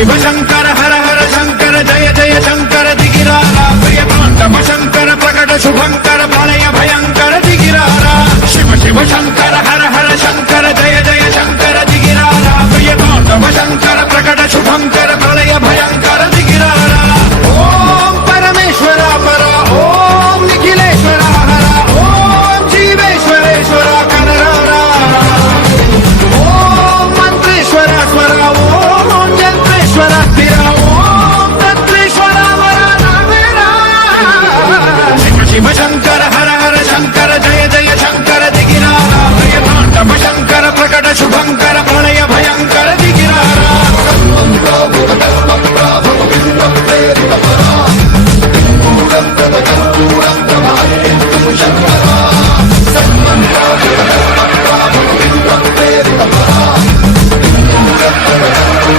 शिव शंकर हर हर शंकर जय जय शंकर दिगिरारा प्रियतांडव शंकर प्रकट शुभंकर प्रलय भयंकर दिगिरारा शिव शिव शंकर